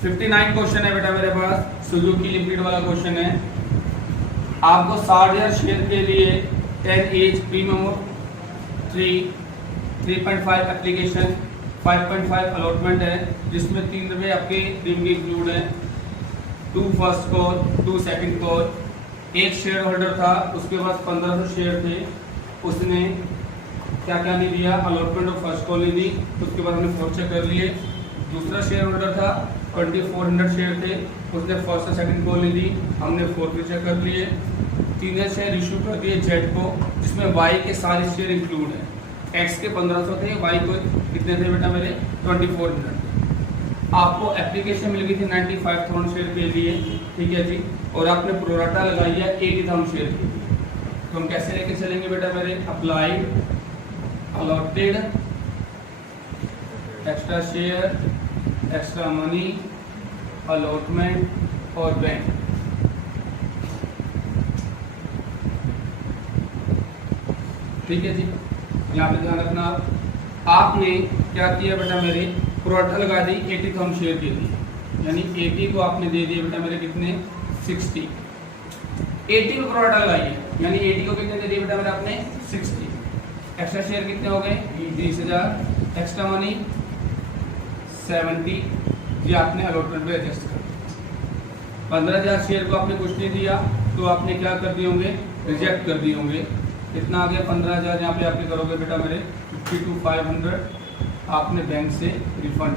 59 question है बेटा मेरे पास, सुजुकी लिमिटेड वाला क्वेश्चन है। आपको 60,000 शेयर के लिए 10 एज प्रीमियम 3.5 एप्लीकेशन 5.5 अलॉटमेंट है, जिसमें 3 रुपये आपके प्रीमियम इंक्लूड है, 2 फर्स्ट कॉल 2 सेकंड कॉल। एक शेयर होल्डर था, उसके पास 1500 शेयर थे, उसने क्या क्या नहीं दिया, अलॉटमेंट और फर्स्ट कॉल नहीं दी, उसके बाद हमने फोर्चर कर लिए। दूसरा शेयर होल्डर था, 2400 शेयर थे, उसने फर्स्ट और सेकंड कॉल नहीं दी, हमने फोर्चर कर लिए। 3 शेयर इशू कर दिए जेड को, जिसमें वाई के सारे शेयर इंक्लूड है। एक्स के 1500 थे, वाई को कितने थे बेटा मेरे 2400। आपको एप्लीकेशन मिल गई थी 95,000 शेयर के लिए, ठीक है जी, और आपने प्रोराटा लगाई है 80,000 शेयर के लिए। तो हम कैसे लेके चलेंगे बेटा मेरे, applied, allotted, extra share, extra money, allotment और बैंक। ठीक है जी, यहाँ पे ध्यान रखना। आपने क्या किया बेटा मेरे, प्रोराटा लगा दी 80,000 शेयर के लिए, यानी 80 को आपने दे दिए बेटा मेरे कितने 60, 80 को प्रोराटा लगाइए, यानी 80 को कितने दे दिए बेटा मेरे आपने 60। एक्स्ट्रा शेयर कितने हो गए 20,000, एक्स्ट्रा मनी 70, ये आपने अलॉटमेंट पे एडजस्ट कर दिया। 15,000 शेयर को आपने कुछ नहीं दिया, तो आपने क्या कर दिए होंगे, रिजेक्ट कर दिए होंगे। कितना आ गया 15,000, यहाँ पे आपके करोगे बेटा मेरे 52,500, आपने बैंक से रिफंड।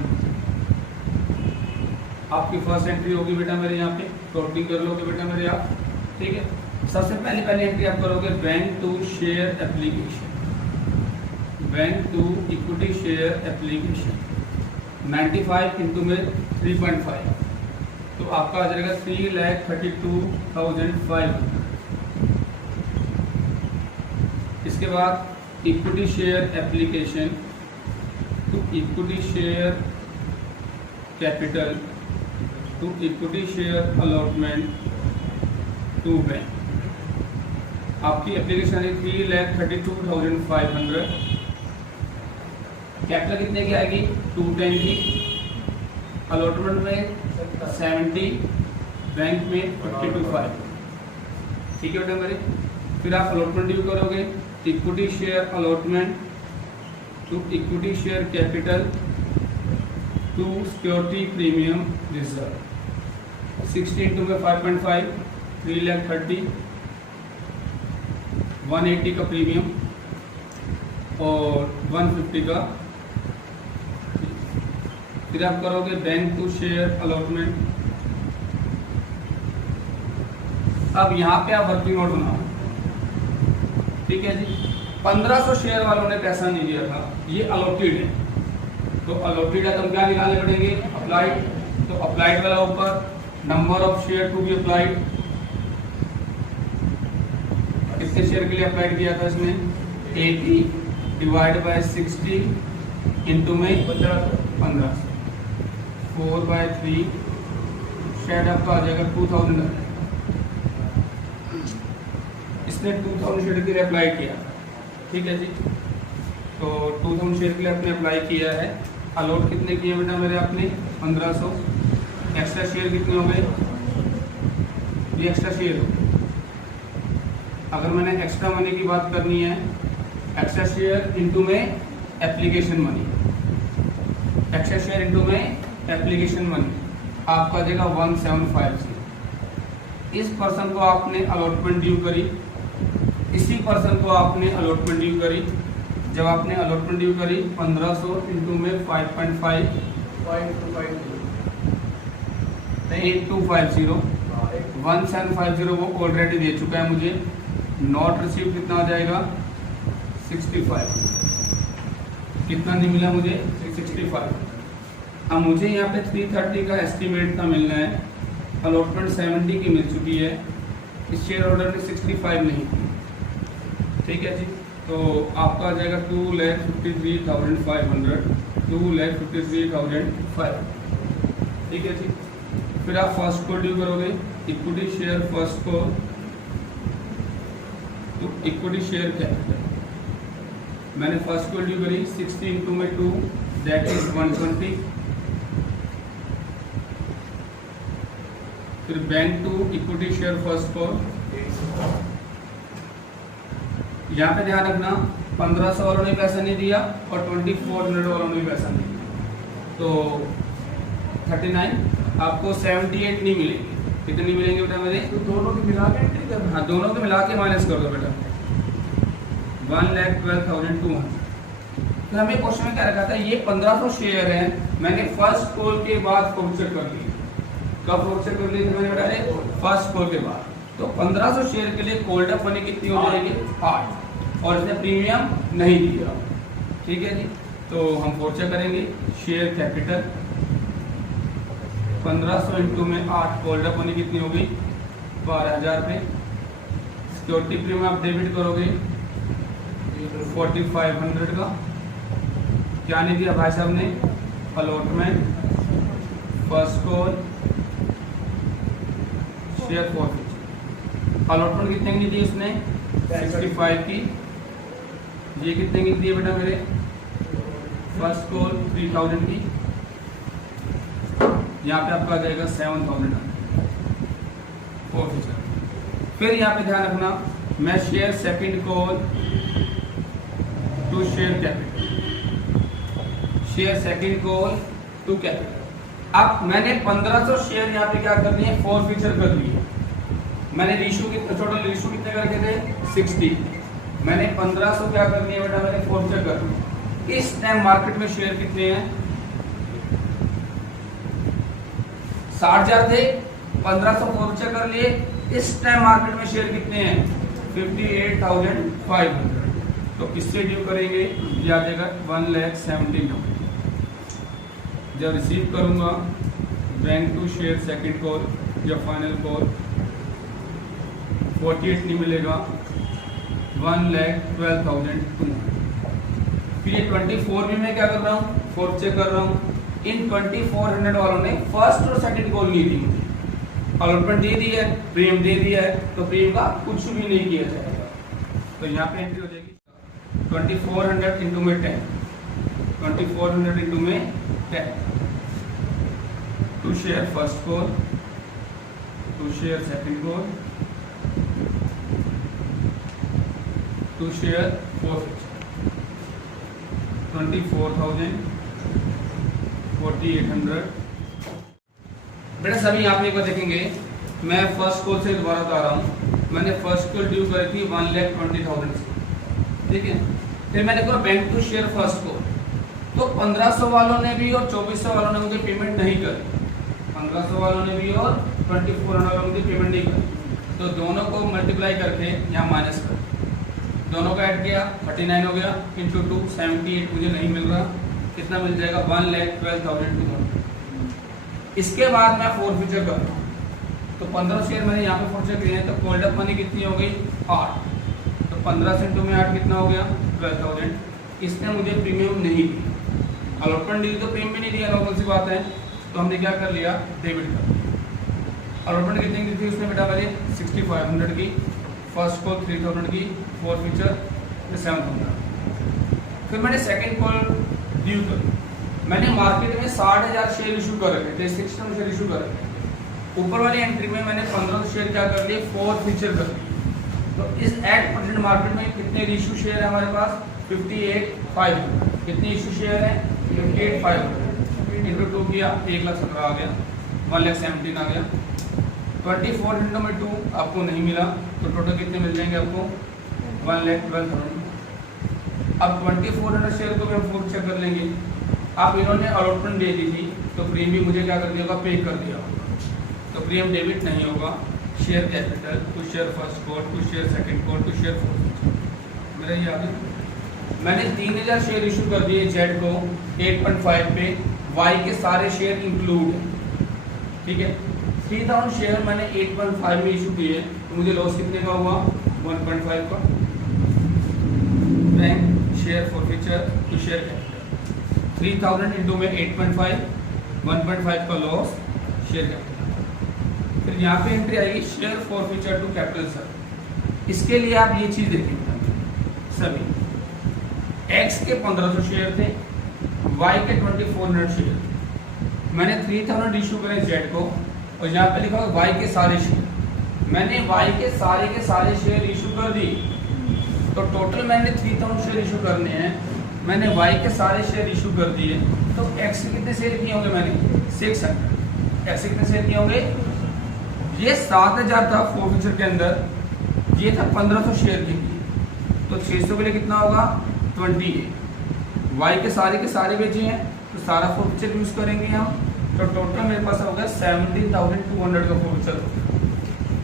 आपकी फर्स्ट एंट्री होगी बेटा मेरे, यहाँ पे टोटलिंग कर लोगे बेटा मेरे आप, ठीक है। सबसे पहली एंट्री आप करोगे bank to share application, bank to equity share application 95 into में 3.5, तो आपका आ जाएगा 3,32,500। इसके बाद equity share application to equity share capital to equity share allotment to bank. आपकी एप्लीकेशन है 3,32,500। कैपिटल कितने की आएगी 210 की, अलॉटमेंट में 70, बैंक में 52,500, ठीक है बेटा मेरे। फिर आप अलॉटमेंट ड्यू करोगे, equity share allotment to equity share capital to security premium reserve 60 into में 5.5, 3,30,000, 180 का प्रीमियम और 150 का। फिर आप करोगे बैंक टू शेयर अलॉटमेंट। अब यहाँ पे आप वर्किंग नोट बनाओ, ठीक है जी। 1500 शेयर वालों ने पैसा नहीं दिया था, ये अलॉटेड है, तो अलॉटेड है तो हम क्या निकालने पड़ेंगे, अप्लाइड। तो अप्लाइड वाला ऊपर, number of share to be applied, कितने शेयर के लिए अप्लाइड किया था इसने 80 डिवाइड बाय 60 इंटू में 1500, 4/3, शायद आपका आ जाएगा 2000। इसने 2000 शेयर के लिए अप्लाई किया, ठीक है जी। तो 2000 शेयर के लिए आपने अप्लाई किया है। अलॉट कितने किए बेटा मेरे आपने 1500। एक्स्ट्रा शेयर कितने हो गए, ये एक्स्ट्रा शेयर हो गए। अगर मैंने एक्स्ट्रा मनी की बात करनी है, एक्स्ट्रा शेयर इनटू में application money, extra share into में एप्लीकेशन मनी आपका आ जाएगा 1750। इस पर्सन को आपने अलॉटमेंट ड्यू करी, इसी पर्सन को आपने अलॉटमेंट ड्यू करी। जब आपने अलॉटमेंट ड्यू करी 1500 इंटू में 5.5, 8250, 1750 वो ऑलरेडी दे चुका है मुझे। नॉट रिसीव कितना आ जाएगा 65, कितना नहीं मिला मुझे 65। अब मुझे यहाँ पे 330 का एस्टिमेट का मिलना है, अलॉटमेंट 70 की मिल चुकी है, इस शेयर होल्डर ने 65 नहीं की, ठीक है जी। तो आपका आ जाएगा 2,53,500, 2,53,500, ठीक है जी। फिर आप फर्स्ट को ड्यू करोगे, इक्विटी शेयर फर्स्ट को तो इक्विटी शेयर कैपिटल, मैंने फर्स्ट को ड्यू करी 60 इंटू में 2, दैट इज 120, फिर bank to equity share first call, यहाँ पे ध्यान रखना 1500 वालों ने पैसा नहीं दिया और 2400 वालों ने भी पैसा नहीं दिया, तो 39 आपको 78 नहीं मिलेंगे। कितनी मिलेंगे बेटा मेरे? तो दोनों की मिला के एंट्री करना। हाँ, दोनों को मिला के माइनस कर दो बेटा। 1,12,200। फिर हमें क्वेश्चन में क्या रखा था, ये 1500 शेयर है, मैंने फर्स्ट कॉल के बाद फॉर्चर कर लिए। कब फॉर्चर कर लिए थे मैंने बेटा? फर्स्ट कॉल के बाद। तो 1500 शेयर के लिए कॉल्ड अप मनी कितनी हो जाएगी? 8, और इसने प्रीमियम नहीं दिया। ठीक है जी, तो हम फॉर्चर करेंगे। शेयर कैपिटल 1500 इंटू में 8, कॉल्ड अप मनी कितनी होगी? 12,000 रुपये। सिक्योरिटी प्रीमियम आप डेबिट करोगे 4500 का। क्या नहीं दिया भाई साहब ने? Allotment, first call, share forfeiture. Allotment कितने की दी उसने? 65 की। ये कितने की दी बेटा मेरे? फर्स्ट कॉल 3000 की। यहाँ पे आपका आ जाएगा 7000 फॉरफीचर। फिर यहाँ पे ध्यान रखना, मैं share second call to share capital, share second call to capital. अब मैंने 1500 शेयर यहाँ पे क्या कर लिए? फॉरफीचर कर लिए। मैंने इशू कितने, टोटल इशू कितने करके थे? 60। मैंने 1500 क्या कर लिए बेटा? मैंने फॉरफीचर कर लिए। इस टाइम मार्केट में शेयर कितने हैं? 60,000 थे, 1500 फॉरफीचर कर लिए। इस टाइम मार्केट में शेयर कितने हैं? 58,500। तो किससे ड्यू करेंगे? ये आ जाएगा 1,70,000। जब रिसीव करूंगा bank to share second call या फाइनल कॉल 48 नहीं मिलेगा, 1,12,200। फिर ये 24 भी मैं क्या कर रहा हूँ? फॉरफीचर कर रहा हूँ। इन 2400 वालों ने फर्स्ट और सेकंड कॉल नहीं दी मुझे। अलॉटमेंट दे दी है, प्रीमियम दे दिया है, तो प्रीमियम का कुछ भी नहीं किया जाएगा। तो यहाँ पे एंट्री हो जाएगी 2400 इंटू में 10, 2400 इंटू में 10 to share first call, to share second call, to share forfeiture. 24,000, 4800। बेटा सभी यहाँ पे एक बार देखेंगे, मैं फर्स्ट कॉल से दोबारा बता रहा हूँ। मैंने फर्स्ट कॉल ड्यू करी थी 1,20,000 से, ठीक है। फिर मैंने कहा bank to share first call, तो 1500 वालों ने भी और 2400 वालों ने मुझे पेमेंट नहीं करी। 1500 वालों ने भी और 2400 वालों ने मुझे पेमेंट नहीं करी। तो दोनों को मल्टीप्लाई करके यहाँ माइनस कर, दोनों का ऐड किया 39 हो गया, इंटू 2 78 मुझे नहीं मिल रहा। कितना मिल जाएगा? 1,12,200। इसके बाद मैं फॉरफीचर कर रहा हूँ, तो 15 शेयर मैंने यहाँ पे फॉरफीचर किए हैं, तो कॉल्ड अप मनी कितनी हो गई? 8। तो 15 से इंटू में 8 कितना हो गया? 12,000। इसने मुझे प्रीमियम नहीं दी, अलॉटमेंट दी तो प्रीमियम नहीं दिया, नॉर्मल सी बात है। तो हमने क्या कर लिया? डेबिट कर लिया। अलॉटमेंट कितनी की थी उसने बेटा मेरे? 6500 की। फर्स्ट कॉल 3000 की, फॉरफीचर 7000। फिर मैंने सेकंड कॉल ड्यू कर, मैंने मार्केट में 60,000 शेयर इशू कर रखे थे, 60 शेयर इशू कर रखे। ऊपर वाली एंट्री में मैंने 1500 शेयर क्या कर लिए? फॉरफीचर कर लिए। तो इस एट प्रेजेंट मार्केट में कितने इशू शेयर है हमारे पास? 58,500। कितने इशू शेयर है? 58,500 इंटू 2 किया 1,17,000 आ गया, 1,17,000 आ गया। 2400 में 2 आपको नहीं मिला, तो टोटल कितने मिल जाएंगे आपको? 1,12,000। अब 2400 शेयर को भी हम फॉरफीचर कर लेंगे। आप इन्होंने अलॉटमेंट दे दी थी, तो प्रीमियम मुझे क्या कर दिया होगा? पे कर दिया होगा, तो प्रीमियम डेबिट नहीं होगा। Share capital to share first call, to share second call, to share forfeiture. मेरा ये याद है, मैंने 3000 शेयर इशू कर दिए जेड को 8.5 पे, वाई के सारे शेयर इंक्लूड है, ठीक है। 3000 शेयर मैंने 8.5 में इशू किए, तो मुझे लॉस कितने का हुआ? 1.5 का। Bank share forfeiture to share capital 3000 into में 8.5, 1.5 का लॉस शेयर कैपिटल। फिर यहाँ पे एंट्री आएगी share forfeiture to capital sir. इसके लिए आप ये चीज देखेंगे सभी, एक्स के 1500 शेयर थे, वाई के 2400 शेयर। मैंने 3000 इशू करे जेड को और यहाँ पे लिखा होगा वाई के सारे शेयर। मैंने वाई के सारे शेयर इशू कर दी, तो टोटल मैंने 3000 शेयर इशू करने हैं। मैंने वाई के सारे शेयर इशू कर दिए, तो एक्स के कितने शेयर किए होंगे मैंने? 600। एक्स के कितने शेयर किए होंगे? ये 7000 था फोरफिचर के अंदर, ये था 1500 शेयर के लिए, तो 600 के लिए कितना होगा? 28। वाई के सारे बेचे हैं, तो सारा फोरफिचर यूज करेंगे हम, तो टोटल मेरे पास होगा 17,200 का फोरफिचर,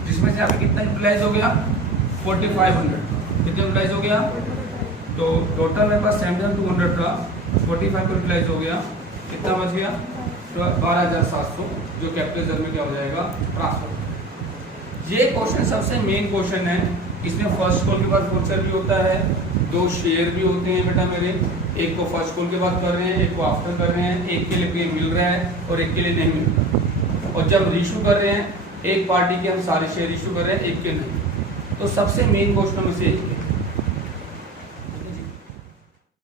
जिसमें से यहाँ पे कितना यूटिलाइज हो गया? 4500। कितना यूटिलाइज हो गया? तो टोटल मेरे पास 7,200 का 45 यूटिलाइज हो गया, कितना बच गया? तो 12,700, जो कैपिटल में क्या हो जाएगा? ट्रांसफर। ये क्वेश्चन सबसे मेन क्वेश्चन है। इसमें फर्स्ट कॉल के बाद फोरफिचर भी होता है, 2 शेयर भी होते हैं बेटा मेरे, एक को फर्स्ट कॉल के बाद कर रहे हैं, एक को आफ्टर कर रहे हैं, एक के लिए पे मिल रहा है और एक के लिए नहीं मिल रहा। और जब रीशू कर रहे हैं, एक पार्टी के हम सारे शेयर इशू कर रहे हैं, एक के नहीं। तो सबसे मेन क्वेश्चन में से एक है।